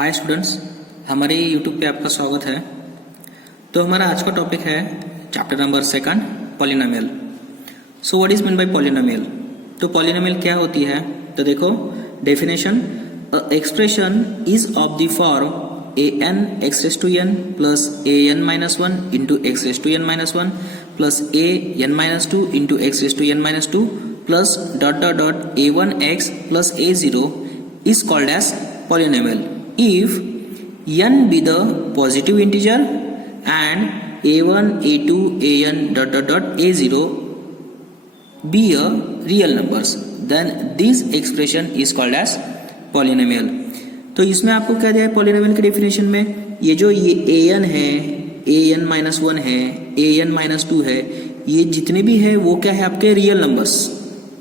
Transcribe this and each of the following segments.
Hi students, हमारे YouTube पे आपका स्वागत है। तो हमारा आज का टॉपिक है chapter number 2 polynomial. So what is mean by polynomial. तो पॉलिनोमियल क्या होती है, तो देखो definition, expression is of the form an x raised to n plus an minus 1 into x raised to n minus 1 plus an minus 2 into x raised to n minus 2 plus dot dot dot a1x plus a0 is called as polynomial if n be the positive integer and a1 a2 an dot dot dot a0 be a real numbers, then this expression is called as polynomial। तो इसमें आपको क्या दिया है polynomial के definition में, ये जो ये an है, an माइनस 1 है, an माइनस 2 है, ये जितने भी है वो क्या है आपके रियल नंबर्स।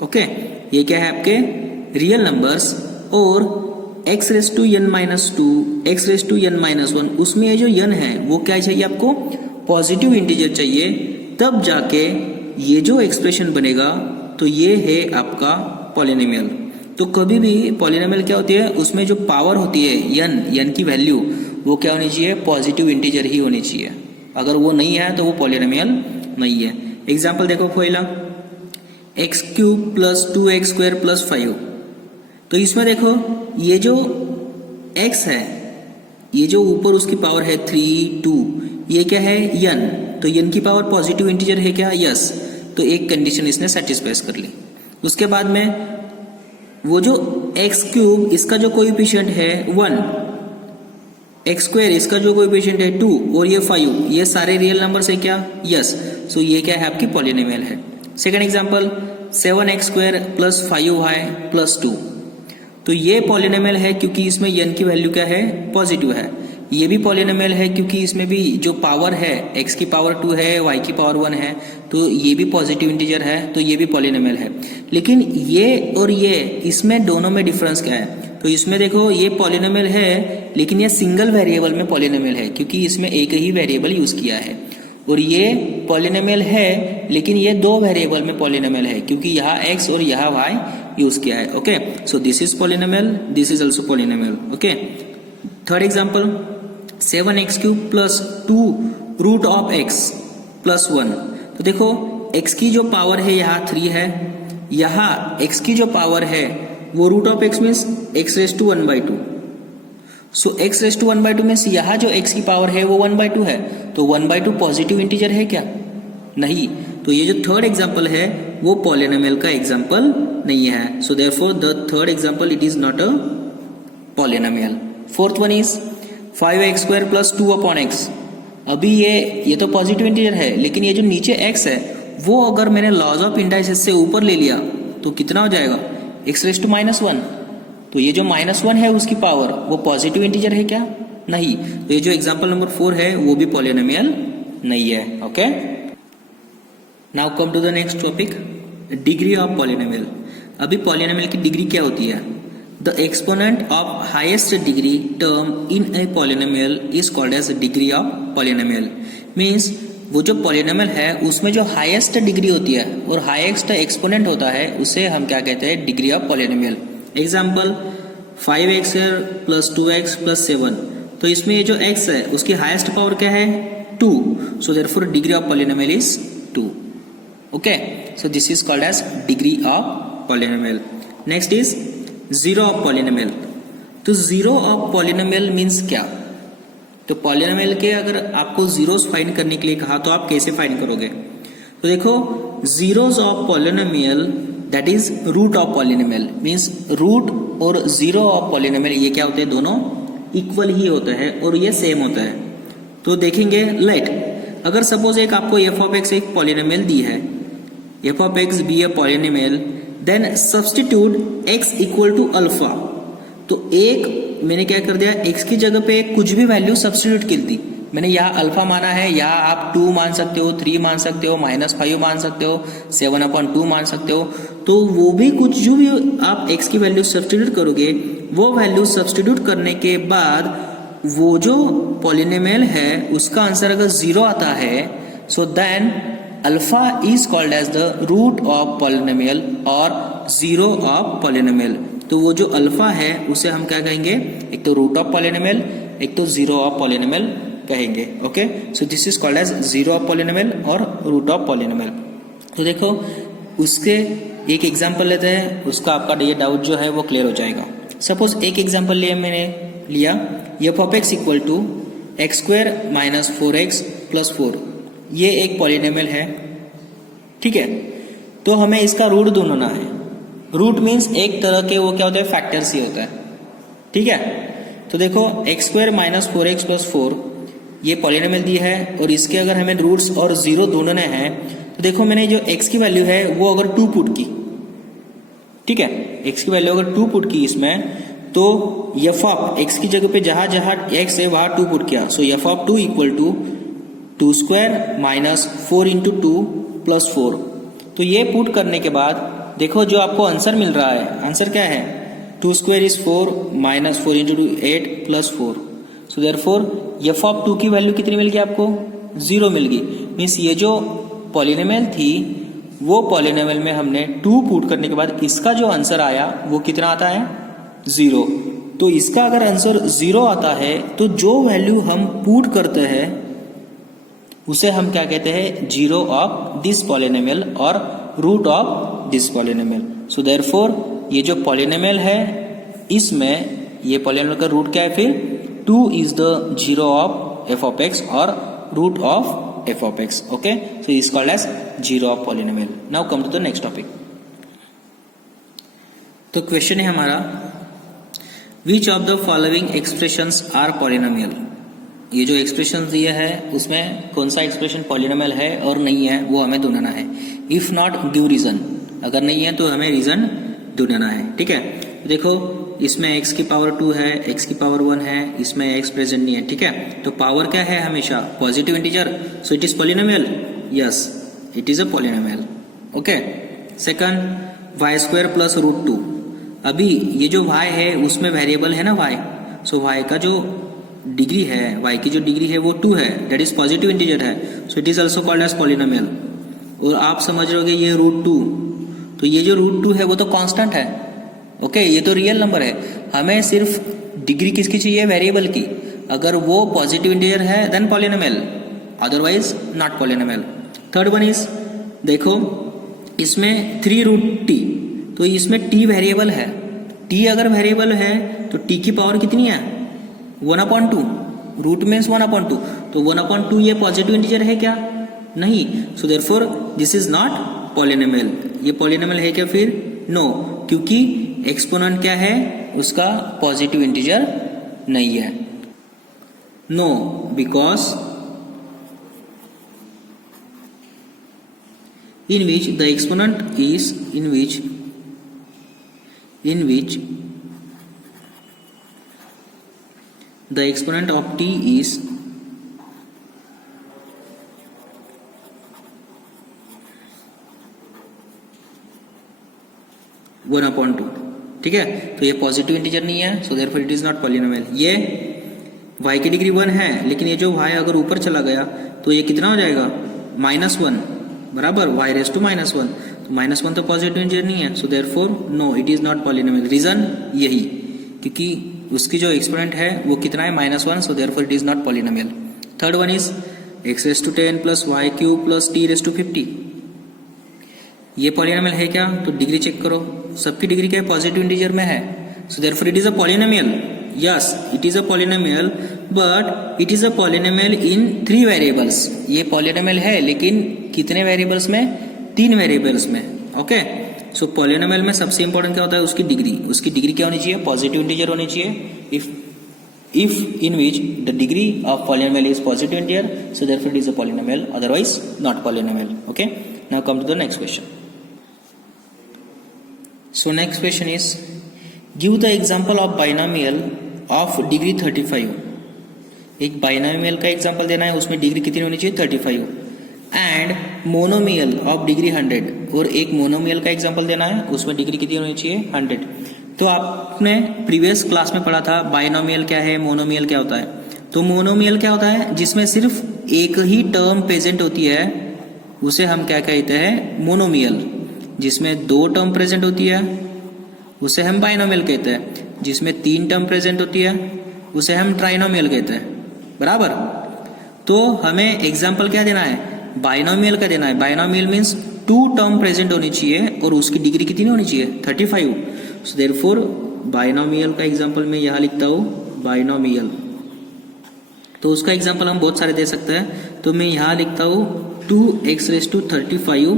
ओके, ये क्या है आपके रियल नंबर्स। और x raise to n minus 2, x raise to n minus 1, उसमें ये जो n है वो क्या चाहिए आपको, पॉजिटिव इंटीजर चाहिए, तब जाके ये जो एक्सप्रेशन बनेगा तो ये है आपका पॉलिनोमियल। तो कभी भी पॉलिनोमियल क्या होती है, उसमें जो पावर होती है n की वैल्यू वो क्या होनी चाहिए, पॉजिटिव इंटीजर ही होनी चाहिए। अगर वो नहीं है तो वो पॉलिनोमियल नहीं है। एग्जांपल देखो पहला, x cube plus 2x square plus 5। तो इसमें देखो ये जो x है, ये जो ऊपर उसकी पावर है 3, 2, ये क्या है n, तो n की पावर पॉजिटिव इंटीजर है क्या, यस। तो एक कंडीशन इसने सेटिस्फाई कर ली। उसके बाद में वो जो एक्स क्यूब, इसका जो कोएफिशिएंट है 1, एक्स स्क्वायर इसका जो कोएफिशिएंट है 2 और ये 5, ये सारे रियल नंबर्स है क्या, यस। सो ये क्या है आपकी पॉलिनोमियल है। Second example, 7x square plus 5y plus 2। तो ये पॉलिनोमियल है क्योंकि इसमें n की वैल्यू क्या है, पॉजिटिव है। ये भी पॉलिनोमियल है क्योंकि इसमें भी जो पावर है, x की पावर 2 है, y की पावर 1 है, तो ये भी पॉजिटिव इंटीजर है, तो ये भी पॉलिनोमियल है। लेकिन ये और ये, इसमें दोनों में डिफरेंस क्या है, तो इसमें देखो ये पॉलिनोमियल है लेकिन ये सिंगल वेरिएबल में पॉलिनोमियल है क्योंकि इसमें एक ही वेरिएबल यूज किया है। और ये पॉलिनोमियल है लेकिन ये 2 वेरिएबल में पॉलिनोमियल है क्योंकि यहाँ x और यहाँ y यूज किया है। Okay, so this is polynomial, this is also polynomial. Okay, third example, 7x cube plus 2 root of x plus 1। तो देखो x की जो पावर है यहाँ 3 है, यहाँ x की जो पावर है वो root of x means x raise to 1/2। So x raise to 1/2 means यहाँ जो x की पावर है वो 1/2 है, तो 1/2 पॉजिटिव इंटीजर है क्या, नहीं। तो ये जो थर्ड एग्जाम्पल है वो पॉलिनोमियल का एग्जाम्पल नहीं है। So therefore the third example it is not a polynomial. Fourth one is 5x square plus 2 upon x। अभी ये तो पॉजिटिव इंटीजर है, लेकिन ये जो नीचे x है वो अगर मैंने लॉज ऑफ इंडाइसिस से ऊपर ले लिया तो कितना हो जाएगा, x रेस टू माइनस 1। तो ये जो -1 है उसकी पावर वो पॉजिटिव इंटीजर है क्या, नहीं। तो ये जो एग्जांपल नंबर 4 है वो भी पॉलिनोमियल नहीं है। Okay, now come to the next topic, degree of polynomial. अभी पॉलिनोमियल की डिग्री क्या होती है, the exponent of highest degree term in a polynomial is called as degree of polynomial. Means वो जो पॉलिनोमियल है उसमें जो हाईएस्ट डिग्री होती है और हाईएस्ट एक्सपोनेंट होता है उसे हम क्या कहते हैं, degree of polynomial. Example, 5x plus 2x plus 7। तो इसमें ये जो x है उसकी हाईएस्ट पावर क्या है, 2। So therefore degree of polynomial is 2। Okay, so this is called as degree of polynomial. Next is zero of polynomial. तो zero of polynomial means क्या, तो पॉलिनोमियल के अगर आपको जीरोस फाइंड करने के लिए कहा तो आप कैसे फाइंड करोगे, तो देखो zeros of polynomial that is root of polynomial. Means root और जीरो ऑफ पॉलिनोमियल ये क्या होते हैं, दोनों इक्वल ही होता है और ये सेम होता है। तो देखेंगे, लेट अगर सपोज एक आपको f ऑफ x एक पॉलिनोमियल दी है, f of x be a polynomial, then substitute x equal to alpha. तो एक मैंने क्या कर दिया, x की जगह पे कुछ भी वैल्यू सब्स्टिट्यूट कर दी। मैंने यहाँ अल्फा माना है, यहाँ आप 2 मान सकते हो, 3 मान सकते हो, -5 मान सकते हो, 7/2 मान सकते हो। तो वो भी कुछ जो भी आप x की वैल्यू सब्स्टिट्यूट करोगे, वो वैल्यू सब्स्टिट्यूट करने के बाद वो जो पॉलिनोमियल है उसका आंसर अगर 0 आता है, so then alpha is called as the root of polynomial और जीरो ऑफ पॉलिनोमियल। तो वो जो अल्फा है उसे हम क्या कहेंगे, एक तो रूट ऑफ पॉलिनोमियल, एक तो जीरो ऑफ पॉलिनोमियल कहेंगे। Okay, so this is called as zero of polynomial और रूट ऑफ पॉलिनोमियल। तो देखो उसके एक एग्जाम्पल लेते हैं, उसका आपका ये डाउट जो है वो क्लियर हो जाएगा। सपोज एक एग्जाम्पल मैंने लिया, f of x equal to x square minus 4x plus 4, ये एक पॉलिनोमियल है, ठीक है। तो हमें इसका रूट ढूंढना है। रूट मीन्स एक तरह के वो क्या होता है, फैक्टर्स ही होता है, ठीक है। तो देखो x square minus 4x plus 4 ये पॉलिनोमियल दी है, और इसके अगर हमें रूट्स और जीरो ढूंढने हैं तो देखो मैंने जो x की वैल्यू है वो अगर 2 पुट की, ठीक है, x की वैल्यू अगर 2 पुट की इसमें, तो एफ ऑफ x की जगह पे जहां जहां x है वहां 2 पुट किया, so f of 2 equal to 2 square minus 4 into 2 plus 4। तो ये पुट करने के बाद देखो जो आपको आंसर मिल रहा है, आंसर क्या है, 2 square is 4 minus 4 into 8 plus 4। So therefore f of 2 की वैल्यू कितनी मिल गई आपको, 0 मिल गई। मीन्स ये जो पॉलिनोमियल थी वो पॉलिनोमियल में हमने 2 पुट करने के बाद इसका जो आंसर आया वो कितना आता है, 0। तो इसका अगर आंसर 0 आता है तो जो वैल्यू हम पुट करते हैं उसे हम क्या कहते हैं, जीरो ऑफ दिस पॉलिनोमियल और root of this polynomial. So therefore ये जो पॉलिनोमियल है इसमें ये पॉलिनोमियल का रूट क्या है, फिर 2 is the zero of f of x और root of f of x. Okay, so is called as zero of polynomial. Now come to the next topic. तो क्वेश्चन है हमारा, which of the following expressions are polynomial? ये जो expression दिया है उसमें कौन सा एक्सप्रेशन पॉलिनोमियल है और नहीं है वो हमें ढूंढना है। इफ नॉट गिव रीजन, अगर नहीं है तो हमें रीजन ढूंढना है, ठीक है। देखो इसमें x की पावर 2 है, x की पावर 1 है, इसमें x प्रेजेंट नहीं है, ठीक है। तो पावर क्या है, हमेशा positive integer, so it is polynomial, yes it is a polynomial. Okay, second y square plus root 2, अभी ये जो y है उसमें वेरिएबल है ना y, सो y का जो डिग्री है, y की जो डिग्री है वो 2 है, दैट इज पॉजिटिव इंटीजर है, so it is also called as polynomial. और आप समझ रहे होगे ये रूट 2, तो ये जो रूट 2 है वो तो कांस्टेंट है, ओके, ये तो रियल नंबर है। हमें सिर्फ डिग्री किसकी चाहिए, वेरिएबल की। अगर वो पॉजिटिव इंटीजर है then polynomial, otherwise not polynomial. Third one is, देखो इसमें 3 रूट टी, तो इसमें टी वेरिएबल है, टी अगर वेरिएबल है तो टी की पावर कितनी है, 1/2, रूट मीन्स 1/2, तो 1/2 ये पॉजिटिव इंटीजर है क्या, नहीं, so therefore this is not polynomial. ये पॉलिनोमियल है क्या फिर, नो, क्योंकि एक्सपोनेंट क्या है उसका, पॉजिटिव इंटीजर नहीं है। No, because in which the exponent is in which the exponent of t is one upon 2, ठीक है। तो ये पॉजिटिव इंटीजर नहीं है, so therefore it is not polynomial. ये y की डिग्री 1 है, लेकिन ये जो y अगर ऊपर चला गया तो ये कितना हो जाएगा, -1 बराबर y रेज टू -1, तो -1 तो पॉजिटिव इंटीजर नहीं है, so therefore no it is not polynomial. Reason यही, क्योंकि उसकी जो एक्सपोनेंट है वो कितना है, -1, so therefore it is not polynomial. Third one is x⁻10 plus y³ plus t⁻50, ये पॉलिनोमियल है क्या, तो डिग्री चेक करो, सबकी डिग्री क्या है, पॉजिटिव इंटीजर में है, so therefore it is a polynomial. Yes it is a polynomial, but it is a polynomial in 3 variables. ये पॉलिनोमियल है लेकिन कितने वेरिएबल्स में, 3 वेरिएबल्स में। ओके, सो पॉलिनोमियल में सबसे इंपॉर्टेंट क्या होता है, उसकी डिग्री। उसकी डिग्री क्या होनी चाहिए, पॉजिटिव इंटीजर होनी चाहिए। If in which the degree of polynomial is positive integer, so therefore it is a polynomial, otherwise not polynomial. Okay, now come to the next question. So next question is, give the example of binomial of degree 35। एक binomial का example देना है, उसमें degree कितनी होनी चाहिए, 35, and monomial of degree 100, और एक मोनोमियल का एग्जांपल देना है, उसमें डिग्री कितनी होनी चाहिए, 100। तो आपने प्रीवियस क्लास में पढ़ा था बाइनोमियल क्या है, मोनोमियल क्या होता है। तो मोनोमियल क्या होता है, जिसमें सिर्फ एक ही टर्म प्रेजेंट होती है, उसे हम क्या कहते हैं, मोनोमियल। जिसमें 2 टर्म प्रेजेंट होती है उसे हम बाइनोमियल कहते हैं। जिसमें 3 टर्म प्रेजेंट होती है उसे हम ट्राइनोमियल कहते हैं, बराबर। तो हमें एग्जाम्पल क्या देना है, बाइनोमियल का देना है। बाइनोमियल मीन्स 2 टर्म प्रेजेंट होनी चाहिए और उसकी डिग्री कितनी होनी चाहिए, 35। सो देयरफॉर बाइनोमियल का एग्जाम्पल मैं यहाँ लिखता हूँ, बाइनोमियल। तो उसका एग्जाम्पल हम बहुत सारे दे सकते हैं। तो मैं यहाँ लिखता हूँ 2x⁵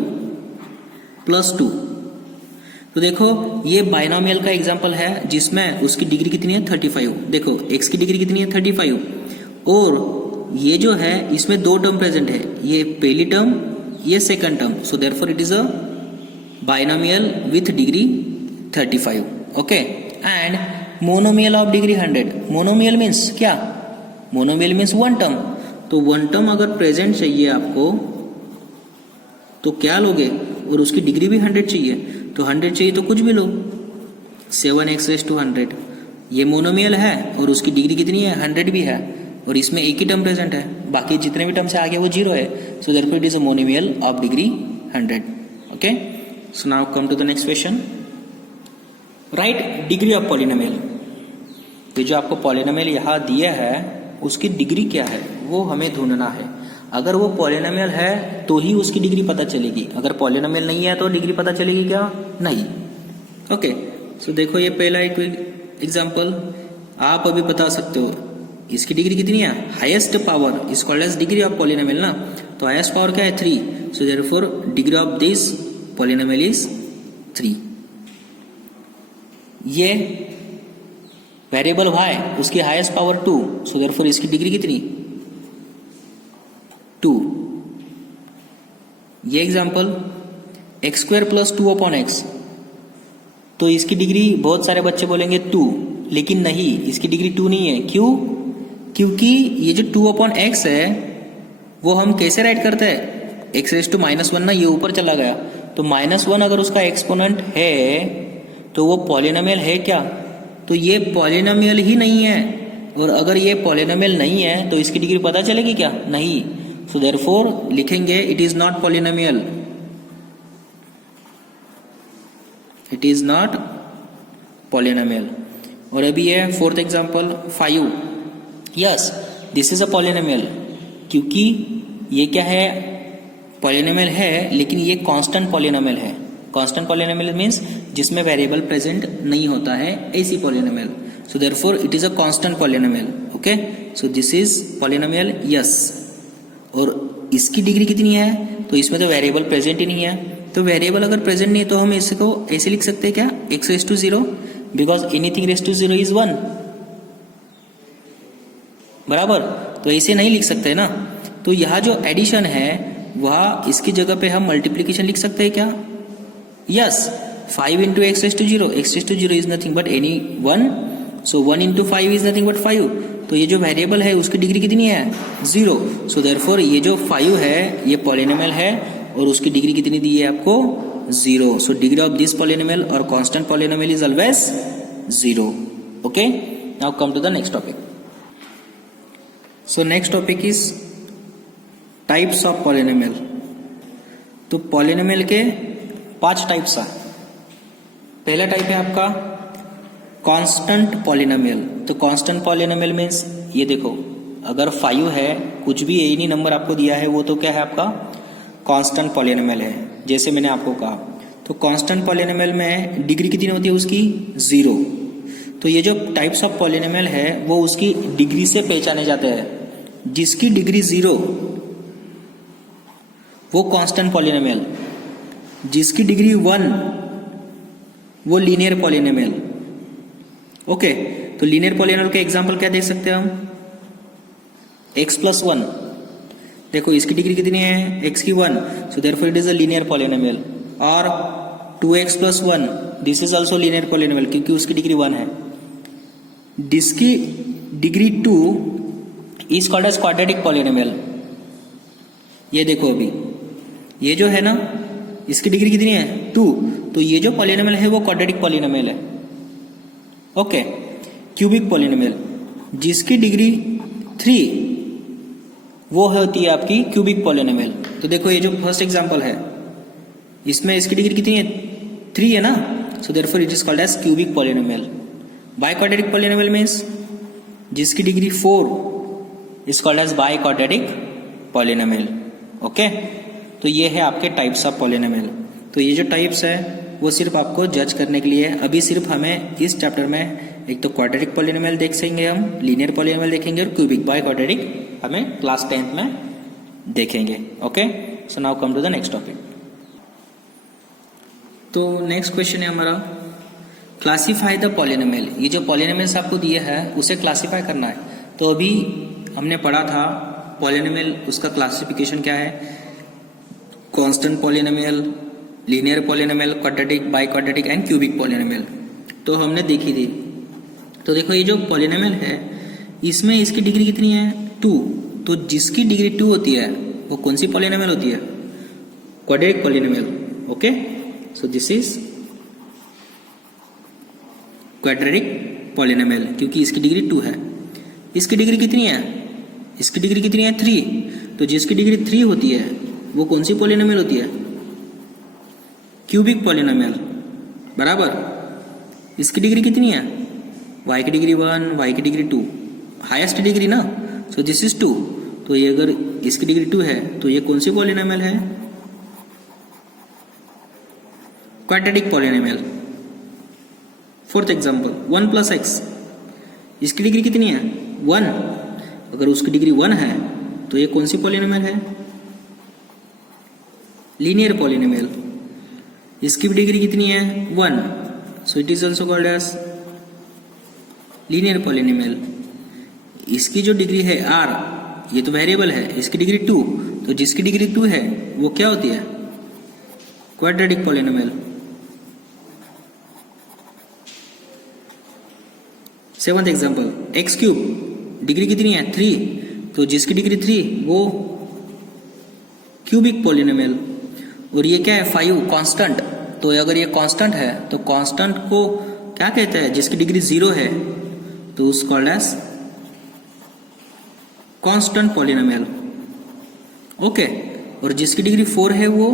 प्लस 2। तो देखो ये बाइनोमियल का एग्जाम्पल है जिसमें उसकी डिग्री कितनी है, 35। देखो x की डिग्री कितनी है, 35। और ये जो है इसमें 2 टर्म प्रेजेंट है, ये पहली टर्म, ये second term. So therefore it is a binomial with degree 35। Okay. And monomial of degree 100। Monomial means क्या, मोनोमियल मीन्स 1 टर्म। तो 1 टर्म अगर प्रेजेंट चाहिए आपको तो क्या लोगे, और उसकी डिग्री भी 100 चाहिए। तो 100 चाहिए तो कुछ भी लो, 7x⁴ ये मोनोमियल है और उसकी डिग्री कितनी है, 100 भी है, और इसमें एक ही टर्म प्रेजेंट है, बाकी जितने भी टर्म से आगे वो 0 है। So therefore it is a monomial of degree 100। Okay. So now come to the next question. Write degree of polynomial. ये जो आपको पॉलिनोमियल यहाँ दिया है उसकी डिग्री क्या है वो हमें ढूंढना है। अगर वो पॉलिनोमियल है तो ही उसकी डिग्री पता चलेगी, अगर पॉलिनोमियल नहीं है तो डिग्री पता चलेगी क्या, नहीं। ओके। सो देखो ये पहला एक एग्जांपल आप अभी बता सकते हो, इसकी डिग्री कितनी है, highest power is called as degree of polynomial ना। तो हाईएस्ट पावर क्या है, 3। So therefore degree of this polynomial is 3। ये वेरिएबल y उसकी हाईएस्ट पावर 2। सो देयरफॉर इसकी डिग्री कितनी, 2। ये एग्जांपल x² + 2/x। तो इसकी डिग्री बहुत सारे बच्चे बोलेंगे 2, लेकिन नहीं, इसकी डिग्री 2 नहीं है। क्यों, क्योंकि ये जो 2/x है वो हम कैसे राइट करते हैं, x⁻1 ना, ये ऊपर चला गया। तो -1 अगर उसका एक्सपोनेंट है तो वो पॉलिनोमियल है क्या, तो ये पॉलिनोमियल ही नहीं है। और अगर ये पॉलिनोमियल नहीं है तो इसकी डिग्री पता चलेगी क्या, नहीं। सो देयरफॉर लिखेंगे it is not polynomial, it is not polynomial. और अभी ये 4th example 5। Yes this is a polynomial, क्योंकि ये क्या है, पॉलिनोमियल है लेकिन ये कांस्टेंट पॉलिनोमियल है। कांस्टेंट पॉलिनोमियल मीन्स जिसमें वेरिएबल प्रेजेंट नहीं होता है, ऐसी polynomial. So therefore it is a constant polynomial. Okay. So this is polynomial, yes. और इसकी डिग्री कितनी है, तो इसमें तो वेरिएबल प्रेजेंट ही नहीं है। तो वेरिएबल अगर प्रेजेंट नहीं है तो हम इसको ऐसे लिख सकते हैं क्या, x⁻0, बिकॉज एनीथिंग ⁻0 इज 1, बराबर। तो ऐसे नहीं लिख सकते ना। तो यहाँ जो एडिशन है वह इसकी जगह पे हम मल्टीप्लीकेशन लिख सकते हैं क्या, yes. 5 × x⁻0, x⁻0 is nothing but any 1, so 1 × 5 is nothing but 5। तो ये जो वेरिएबल है उसकी डिग्री कितनी है, 0। सो देयरफॉर ये जो 5 है ये पॉलिनोमियल है और उसकी डिग्री कितनी दी है आपको, 0। So degree of this polynomial और constant polynomial is always 0। Okay. Now come to the next topic. So next topic is types of polynomial. तो पॉलिनोमियल के 5 टाइप्स है। पहला टाइप है आपका कांस्टेंट पॉलिनोमियल। तो कांस्टेंट पॉलिनोमियल मीन्स ये देखो, अगर 5 है, कुछ भी एनी नंबर आपको दिया है वो तो क्या है आपका कांस्टेंट पॉलिनोमियल है, जैसे मैंने आपको कहा। तो कांस्टेंट पॉलिनोमियल में डिग्री कितनी होती है उसकी, 0। तो ये जो टाइप्स ऑफ पॉलिनोमियल है वो उसकी डिग्री से पहचाने जाते हैं। जिसकी डिग्री 0 वो कांस्टेंट पॉलिनोमियल, जिसकी डिग्री 1 वो लीनियर पॉलिनोमियल। ओके। तो लीनियर पॉलिनोमियल के एग्जांपल क्या दे सकते हैं हम, x+1। देखो इसकी डिग्री कितनी है, x की 1, so therefore it is a linear polynomial. और 2x+1 this is also linear polynomial क्योंकि उसकी डिग्री 1 है। जिसकी degree 2 is called as quadratic polynomial. ये देखो अभी ये जो है ना, इसकी डिग्री कितनी है, 2। तो ये जो पॉलिनोमियल है वो क्वाड्रेटिक पॉलिनोमियल है। ओके। क्यूबिक पॉलिनोमियल, जिसकी डिग्री 3 वो होती है आपकी क्यूबिक पॉलिनोमियल। तो देखो ये जो फर्स्ट एग्जांपल है इसमें इसकी डिग्री कितनी है, 3 है ना। So therefore it is called as cubic polynomial. Biquadratic polynomial means जिसकी degree 4 is called as biquadratic polynomial. Okay, तो ये है आपके टाइप्स ऑफ पॉलिनोमियल. तो ये जो टाइप्स है वो सिर्फ आपको जज करने के लिए है. अभी सिर्फ हमें इस चैप्टर में एक तो क्वाड्रेटिक पॉलिनोमियल देख सकेंगे, हम लीनियर पॉलिनोमियल देखेंगे, और क्यूबिक बाइक्वाड्रेटिक हमें क्लास 10th में देखेंगे. Okay, so now come to the next topic. तो नेक्स्ट क्वेश्चन है हमारा, क्लासीफाई द पॉलिनोमियल. ये जो पॉलिनोमियल्स आपको दिए हैं उसे क्लासीफाई करना है. तो अभी हमने पढ़ा था पॉलिनोमियल, उसका क्लासिफिकेशन क्या है, constant polynomial, linear polynomial, quadratic, biquadratic and cubic polynomial. तो हमने देखी थी. तो देखो ये जो पॉलिनोमियल है इसमें इसकी डिग्री कितनी है, 2. तो जिसकी डिग्री 2 होती है वो कौन सी पॉलिनोमियल होती है, quadratic polynomial. Okay, so this is quadratic polynomial क्योंकि इसकी डिग्री 2 है. इसकी डिग्री कितनी है, इसकी डिग्री कितनी है, 3. तो जिसकी डिग्री 3 होती है वो कौन सी पॉलिनोमियल होती है, क्यूबिक पॉलिनोमियल. बराबर. इसकी डिग्री कितनी है, y की डिग्री 1, y की डिग्री 2, हाईएस्ट डिग्री ना. सो दिस इज 2. तो ये अगर इसकी डिग्री 2 है तो ये कौन सी पॉलिनोमियल है, quadratic polynomial. Fourth example, 1 + x. इसकी डिग्री कितनी है, 1. अगर उसकी डिग्री 1 है तो ये कौन सी पॉलिनोमियल है, लीनियर पॉलिनोमियल. इसकी भी डिग्री कितनी है, 1. So it is also called as linear polynomial. इसकी जो डिग्री है r, ये तो वेरिएबल है, इसकी डिग्री 2. तो जिसकी डिग्री 2 है वो क्या होती है, quadratic polynomial. 7th example, x3. Degree कितनी है, 3. तो जिसकी डिग्री 3 वो क्यूबिक पॉलिनोमियल. और ये क्या है, 5 कांस्टेंट. तो अगर ये कांस्टेंट है तो कांस्टेंट को क्या कहते हैं, जिसकी डिग्री 0 है तो उस called as constant polynomial. Okay, और जिसकी डिग्री 4 है वो,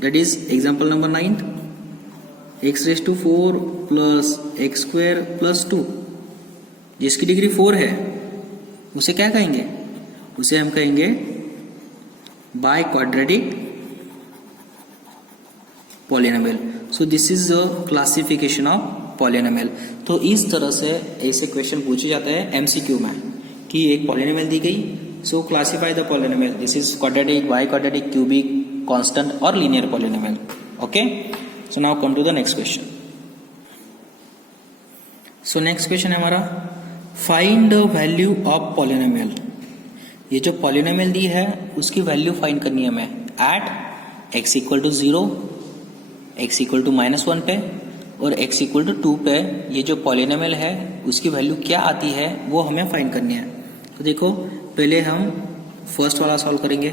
that is example number 9, x⁴ plus x² plus 2. जिसकी डिग्री 4 है उसे क्या कहेंगे, उसे हम कहेंगे by quadratic polynomial. So this is the classification of polynomial. तो इस तरह से ऐसे क्वेश्चन पूछे जाते हैं एमसीक्यू में कि एक पॉलिनोमियल दी गई, so classify the polynomial. This is quadratic, biquadratic, cubic, constant और linear polynomial. Okay, so now come to the next question. So next question है हमारा, find the value of polynomial. ये जो पॉलिनोमियल दी है उसकी वैल्यू फाइंड करनी है हमें एट x = 0, x = -1 पे और x = 2 पे. ये जो पॉलिनोमियल है उसकी वैल्यू क्या आती है वो हमें फाइंड करनी है. तो देखो पहले हम फर्स्ट वाला सॉल्व करेंगे.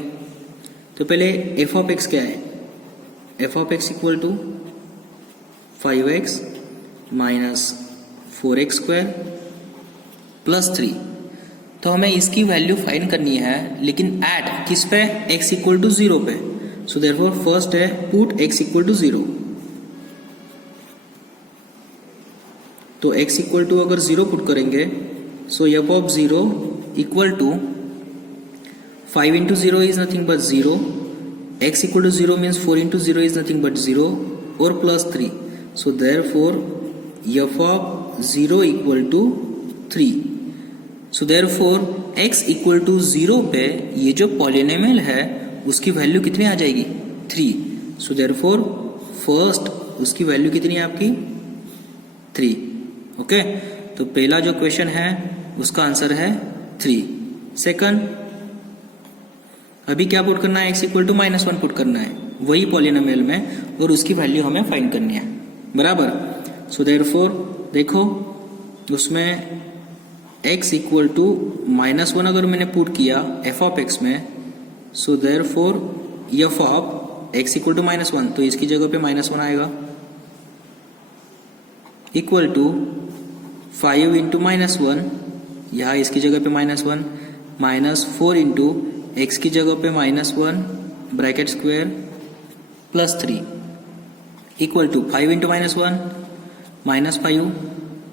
तो पहले f(x) क्या है, f(x) = 5x - 4x² प्लस 3. तो हमें इसकी वैल्यू फाइंड करनी है, लेकिन एट किस पे, x = 0 पे. सो देयरफॉर फर्स्ट है पुट x = 0. तो x = अगर 0 पुट करेंगे सो f(0) = 5 × 0 is nothing but 0, x = 0 means 4 × 0 is nothing but 0 और plus 3. So therefore f(0) = 3. So therefore x = 0 पे ये जो पॉलिनोमियल है उसकी वैल्यू कितनी आ जाएगी, 3. सो देयरफॉर फर्स्ट उसकी वैल्यू कितनी है आपकी, 3. ओके, तो पहला जो क्वेश्चन है उसका आंसर है 3. सेकंड, अभी क्या पुट करना है, x = -1 पुट करना है वही पॉलिनोमियल में और उसकी वैल्यू हमें फाइंड करनी है. बराबर. सो देयरफॉर देखो उसमें x = -1 अगर मैंने पुट किया f(x) में, सो देयरफॉर f(x) = -1, तो इसकी जगह पे -1 आएगा, इक्वल टू 5 × -1, यहाँ इसकी जगह पे -1, -4 × x की जगह पे -1 bracket square plus 3 equal to 5 into -1 -5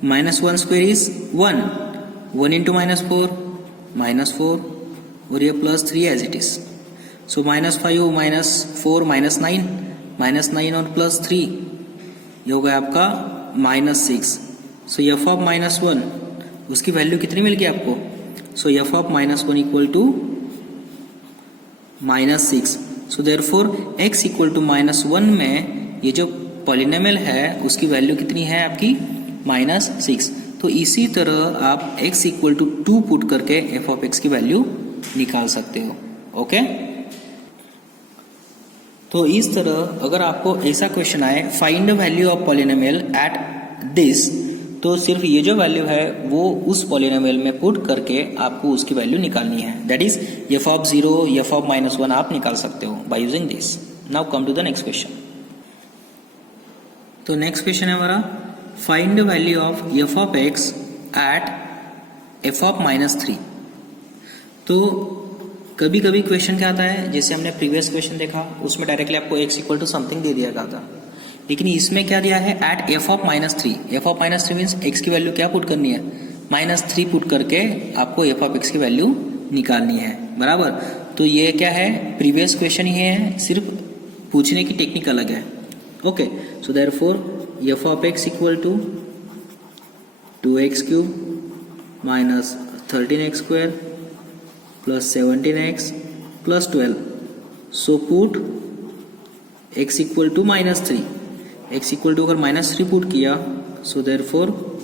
-1 square is 1 1 into -4 -4 और ये +3 एज इट इज। सो -5 -4 -9 और +3 ये हो गया आपका -6। सो एफ ऑफ -1 उसकी वैल्यू कितनी मिल गई आपको? So f of -1 equal to -6। So therefore x equal to -1 में ये जो पॉलिनोमियल है उसकी वैल्यू कितनी है आपकी? -6। तो इसी तरह आप x इक्वल टू 2 पुट करके एफ ऑफ x की वैल्यू निकाल सकते हो। ओके, तो इस तरह अगर आपको ऐसा क्वेश्चन आए find the value of polynomial at this, तो सिर्फ ये जो वैल्यू है वो उस पॉलिनोमियल में पुट करके आपको उसकी वैल्यू निकालनी है। That is f of 0 f of -1 आप निकाल सकते हो by using this. Now come to the next question. तो नेक्स्ट क्वेश्चन है हमारा find the value of f of x at f of -3। तो कभी कभी क्वेश्चन क्या आता है, जैसे हमने प्रीवियस क्वेश्चन देखा उसमें डायरेक्टली आपको x इक्वल टू समथिंग दे दिया गया था, लेकिन इसमें क्या दिया है at f of -3। F of -3 means x की वैल्यू क्या पुट करनी है? -3 पुट करके आपको एफ ऑफ x की वैल्यू निकालनी है, बराबर। तो ये क्या है, प्रीवियस क्वेश्चन ही है, सिर्फ पूछने की टेक्निक अलग है। Okay, so therefore f of x equal to 2x³ minus 13x² plus 17x plus 12। So put x equal to -3। x equal to अगर -3 पुट किया, सो देयरफॉर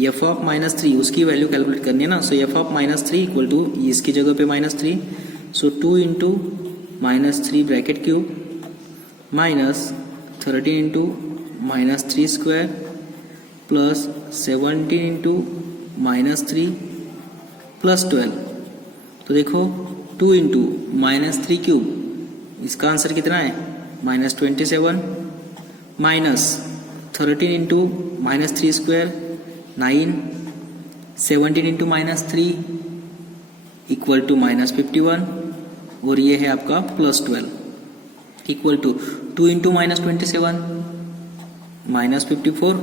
एफ ऑफ -3 उसकी वैल्यू कैलकुलेट करनी है ना। सो एफ ऑफ -3 इक्वल टू इसकी जगह पे -3, सो 2 into -3 bracket cube minus 13 into -3 square plus 17 into -3 plus 12। तो देखो 2 इंटू -3 क्यूब, इसका आंसर कितना है? -27 minus 13 into -3 square 9, 17 into -3 equal to -51 और ये है आपका +12 इक्वल टू 2 इंटू -27 -54,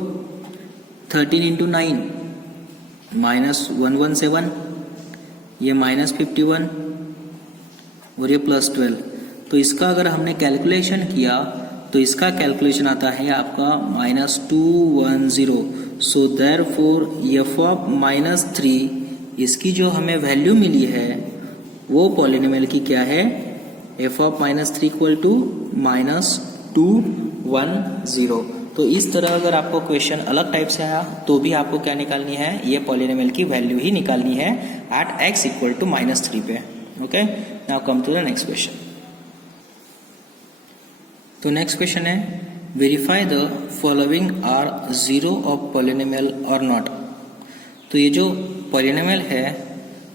13 इंटू 9 -117, ये -51 और ये +12। तो इसका अगर हमने कैलकुलेशन किया तो इसका कैलकुलेशन आता है आपका -210। सो देयरफॉर एफ ऑफ -3 इसकी जो हमें वैल्यू मिली है वो पॉलिनोमियल की क्या है? F of -3 equal to -210। तो इस तरह अगर आपको क्वेश्चन अलग टाइप से आया तो भी आपको क्या निकालनी है? ये पॉलिनोमियल की वैल्यू ही निकालनी है एट x इक्वल टू -3 पे। Okay, now come to the next question. तो नेक्स्ट क्वेश्चन है verify the following are zero of polynomial और नॉट। तो ये जो पॉलिनोमियल है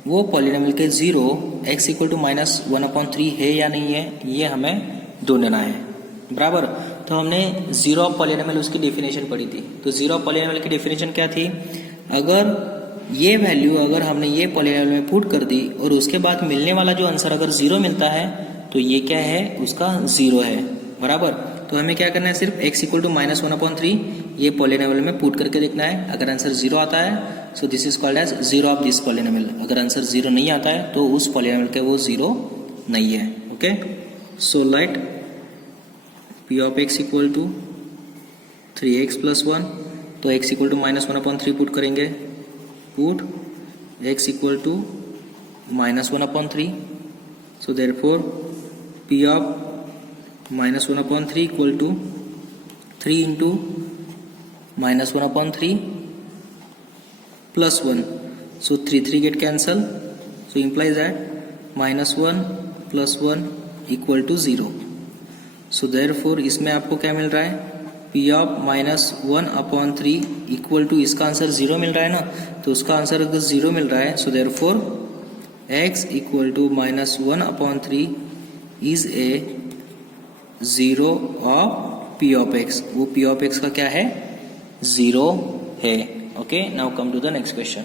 वो पॉलिनोमियल के जीरो x इक्वल टू -1/3 है या नहीं है, ये हमें ढूंढना है, बराबर। तो हमने जीरो ऑफ पॉलिनोमियल उसकी डेफिनेशन पढ़ी थी। तो जीरो ऑफ पॉलिनोमियल की डेफिनेशन क्या थी? अगर ये वैल्यू अगर हमने ये पॉलिनोमियल में पुट कर दी और उसके बाद मिलने वाला जो आंसर अगर जीरो मिलता है तो ये क्या है? उसका जीरो है, बराबर। तो हमें क्या करना है? सिर्फ x इक्वल टू -1/3 ये पॉलिनोमियल में पुट करके देखना है। अगर आंसर जीरो आता है so this is called as zero of this polynomial. अगर आंसर जीरो नहीं आता है तो उस पॉलिनोमियल के वो जीरो नहीं है। Okay, so let p of x equal to 3x plus 1। तो x इक्वल टू -1/3 पुट करेंगे, put x equal to -1/3। So therefore p of -1/3 equal to 3 into -1/3 plus 1। So 3 get cancel, so implies that -1 plus 1 equal to 0। So therefore इसमें आपको क्या मिल रहा है? p of -1/3 equal to इसका answer 0 मिल रहा है ना, तो उसका आंसर अगर 0 मिल रहा है so therefore x equal to -1/3 is a zero of p of x। वो p ऑफ x का क्या है? 0 है। Okay, now come to the next question.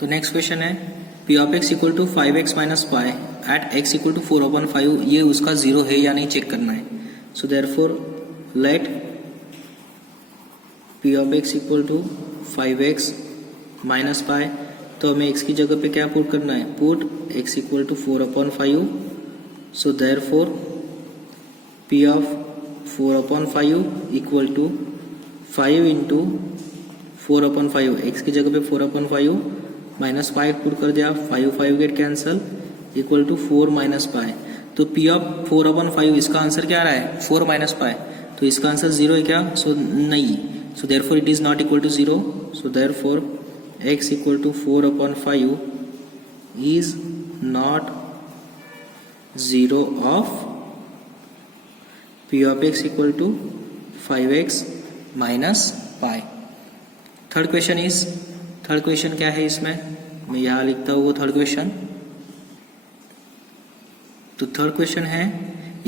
तो नेक्स्ट क्वेश्चन है p of x equal to 5x minus pi at x equal to 4/5। ये उसका 0 है या नहीं चेक करना है। So therefore let p of x equal to 5x minus pi. तो हमें x की जगह पे क्या पुट करना है, put x equal to 4/5। So therefore p of 4/5 equal to 5 into 4/5, x की जगह पे 4/5 माइनस पाई पुट कर दिया, 5 get cancel equal to 4 minus pi. तो p ऑफ 4/5 इसका आंसर क्या आ रहा है, 4 माइनस पाई। तो इसका आंसर 0 है क्या, सो नहीं। So therefore it is not equal to 0। So therefore x equal to 4/5 is not 0 of p of x equal to 5x minus pi. Third question क्या है इसमें, मैं यहाँ लिखता हूँ वो थर्ड क्वेश्चन। तो थर्ड क्वेश्चन है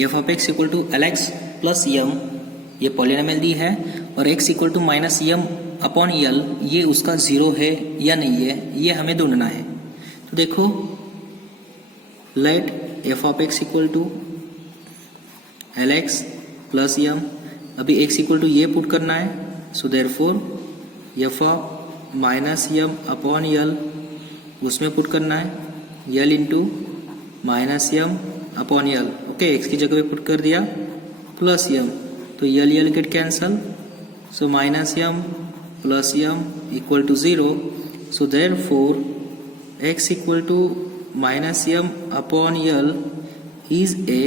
f of x equal to lx plus m, ये पॉलिनोमियल दी है, और x equal to minus m upon l, ये उसका 0 है या नहीं है, ये हमें ढूंढना है। तो देखो let f of x equal to lx plus m, अभी x इक्वल टू ये पुट करना है। So therefore f of minus m upon l उसमें पुट करना है, l into minus m upon l। Okay, x की जगह पे पुट कर दिया प्लस m, तो l get cancel. So minus m plus m equal to 0। So therefore x equal to minus m upon l is a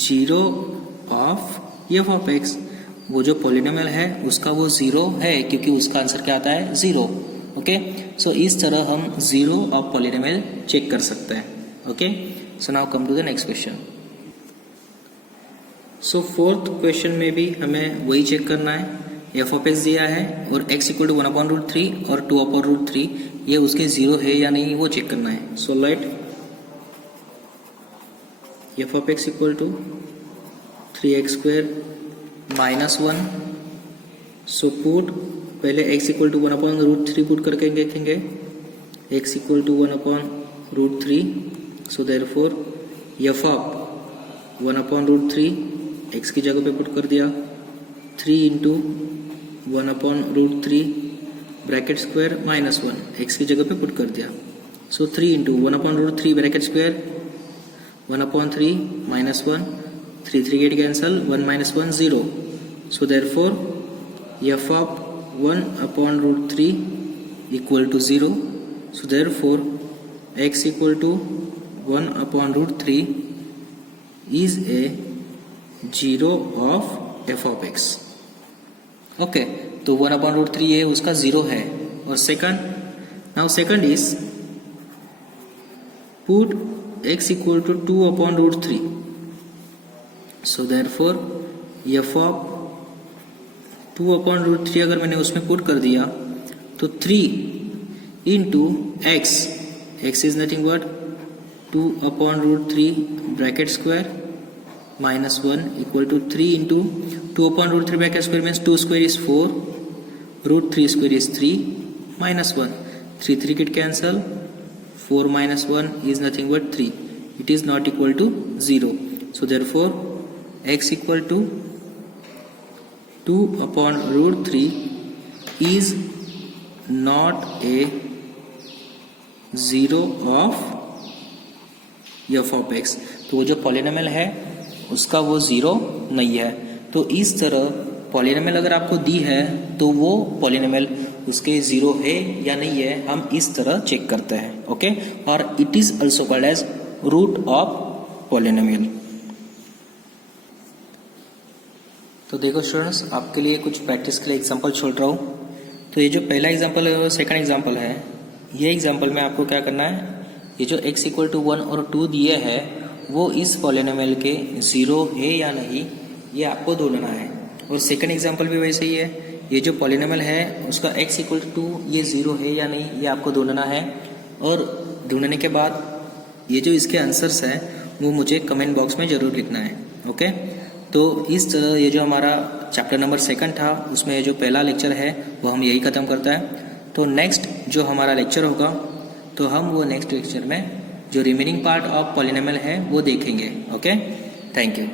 0 of f of x। वो जो polynomial है उसका वो 0 है, क्योंकि उसका आंसर क्या आता है, 0। ओके, सो इस तरह हम 0 ऑफ पॉलिनोमियल चेक कर सकते हैं। Okay, so now come to the next question. So fourth question में भी हमें वही चेक करना है, f ऑफ x दिया है और x इक्वल टू 1/√3 और 2/√3, ये उसके 0 है या नहीं वो चेक करना है। So let f of x equal to 3x² minus 1। So put पहले x इक्वल टू 1/√3 पुट करके देखेंगे, x equal to 1/√3। So therefore f of 1/√3 x की जगह पे पुट कर दिया, 3 into 1/√3 bracket square minus 1, x की जगह पे पुट कर दिया। So 3 into 1/√3 bracket square 1/3 minus 1, 3 get cancel, 1 minus 1 0। So therefore f of 1/√3 equal to 0। So therefore x equal to 1/√3 is a 0 of f of x। Okay, तो 1/√3 ये उसका 0 है। और second is put x equal to 2/√3। So therefore f of 2/√3 अगर मैंने उसमें put कर दिया तो 3 into x is nothing but 2/√3 bracket square minus 1 equal to 3 into 2/√3 bracket square means 2 square is 4, √3 square is 3 minus 1, 3 get cancel, 4 minus 1 is nothing but 3, it is not equal to 0। So therefore x equal to 2/√3 is not a 0 of f of x। तो वो जो polynomial है उसका वो 0 नहीं है। तो इस तरह पॉलिनोमियल अगर आपको दी है तो वो पॉलिनोमियल उसके 0 है या नहीं है, हम इस तरह चेक करते हैं। ओके, और it is also called as root of polynomial. तो देखो स्टूडेंट्स, आपके लिए कुछ प्रैक्टिस के लिए एग्जांपल छोड़ रहा हूँ। तो ये जो पहला एग्जांपल है और सेकंड एग्जांपल है, ये एग्जांपल में आपको क्या करना है, ये जो x इक्वल टू 1 और 2 दिए हैं वो इस पॉलिनोमियल के 0 है या नहीं ये आपको ढूंढना है। और सेकंड एग्जांपल भी वैसे ही है, ये जो पॉलिनोमियल है उसका x इक्वल टू 2 ये 0 है या नहीं ये आपको ढूंढना है। और ढूंढने के बाद ये जो इसके आंसर्स हैं वो मुझे कमेंट बॉक्स में ज़रूर लिखना है। ओके, तो इस तरह ये जो हमारा चैप्टर नंबर 2 था उसमें जो पहला लेक्चर है वो हम यही ख़त्म करता है। तो नेक्स्ट जो हमारा लेक्चर होगा तो हम वो नेक्स्ट लेक्चर में जो रिमेनिंग पार्ट ऑफ पॉलिनोमियल है वो देखेंगे। Okay, thank you.